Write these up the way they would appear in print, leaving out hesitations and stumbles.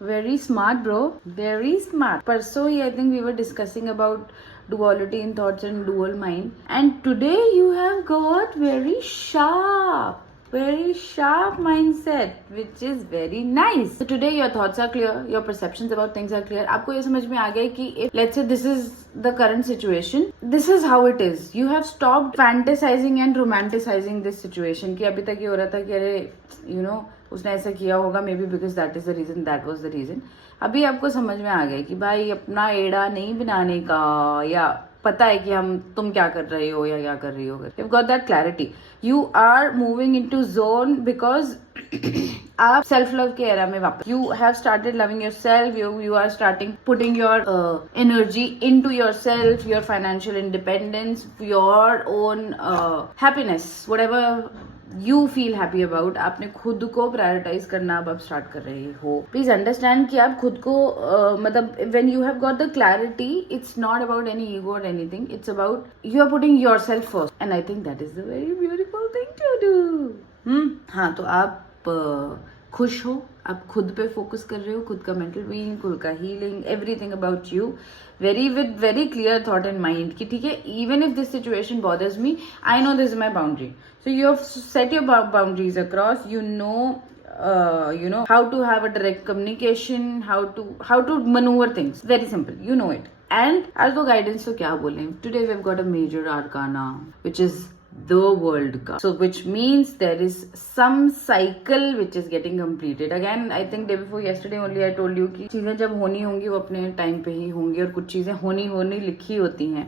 Very smart, bro. Very smart. परसों ही I think we were discussing about duality in thoughts and dual mind. And today you have got very sharp mindset, which is very nice. So today your thoughts are clear, your perceptions about things are clear. आपको ये समझ में आ गया कि if let's say this is the current situation, this is how it is. You have stopped fantasizing and romanticizing this situation. कि अभी तक ये हो रहा था कि अरे you know उसने ऐसा किया होगा, maybe because that is the reason, that was the reason. अभी आपको समझ में आ गया कि भाई अपना एड़ा नहीं बनाने का, या पता है कि तुम क्या कर रहे हो या क्या कर रही हो. You got that clarity. You are moving into zone because आप सेल्फ लव के एरा में वापस, you have started loving yourself. You are starting putting your energy into yourself, your financial independence, your own happiness, whatever you feel happy about. आपने खुद को प्रायोरिटाइज करना अब आप स्टार्ट कर रहे हो. प्लीज अंडरस्टैंड कि आप खुद को मतलब when you have got the clarity, its not about any ego और anything, its about you are putting yourself first, and I think that is the very beautiful thing to do. हाँ, तो आप खुश हो, आप खुद पे फोकस कर रहे हो, खुद का मेंटल बीइंग, खुद का healing, everything about you, with very clear thought in mind कि ठीक है, even if this situation bothers me, I know this is my boundary. So you have set your boundaries across. You know how to have a direct communication, how to maneuver things. Very simple. You know it. And as for guidance, so क्या बोलें? Today we've got a major arcana, which is the world card. So which means there is some cycle which is getting completed. Again, I think day before yesterday only I told you कि चीजें जब होनी होंगी वो अपने टाइम पे ही होंगी, और कुछ चीजें होनी लिखी होती हैं.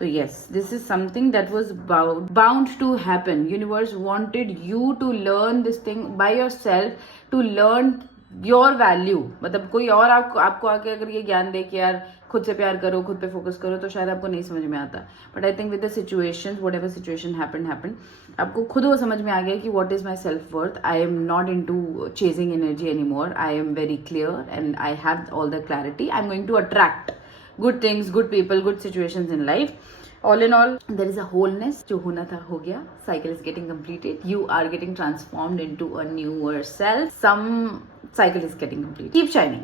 So yes, this is something that was bound to happen. Universe wanted you to learn this thing by yourself, to learn your value. मतलब कोई और आपको आके अगर ये ज्ञान दे कि यार खुद से प्यार करो, खुद पे फोकस करो, तो शायद आपको नहीं समझ में आता. But I think with the situations, whatever situation happened, आपको खुद वो समझ में आ गया कि what is my self worth. I am not into chasing energy any more. I am very clear and I have all the clarity. I am going to attract good things, good people, good situations in life. All in all, there is a wholeness. जो होना था हो गया. Cycle is getting completed. You are getting transformed into a newer self. Some cycle is getting complete. Keep shining.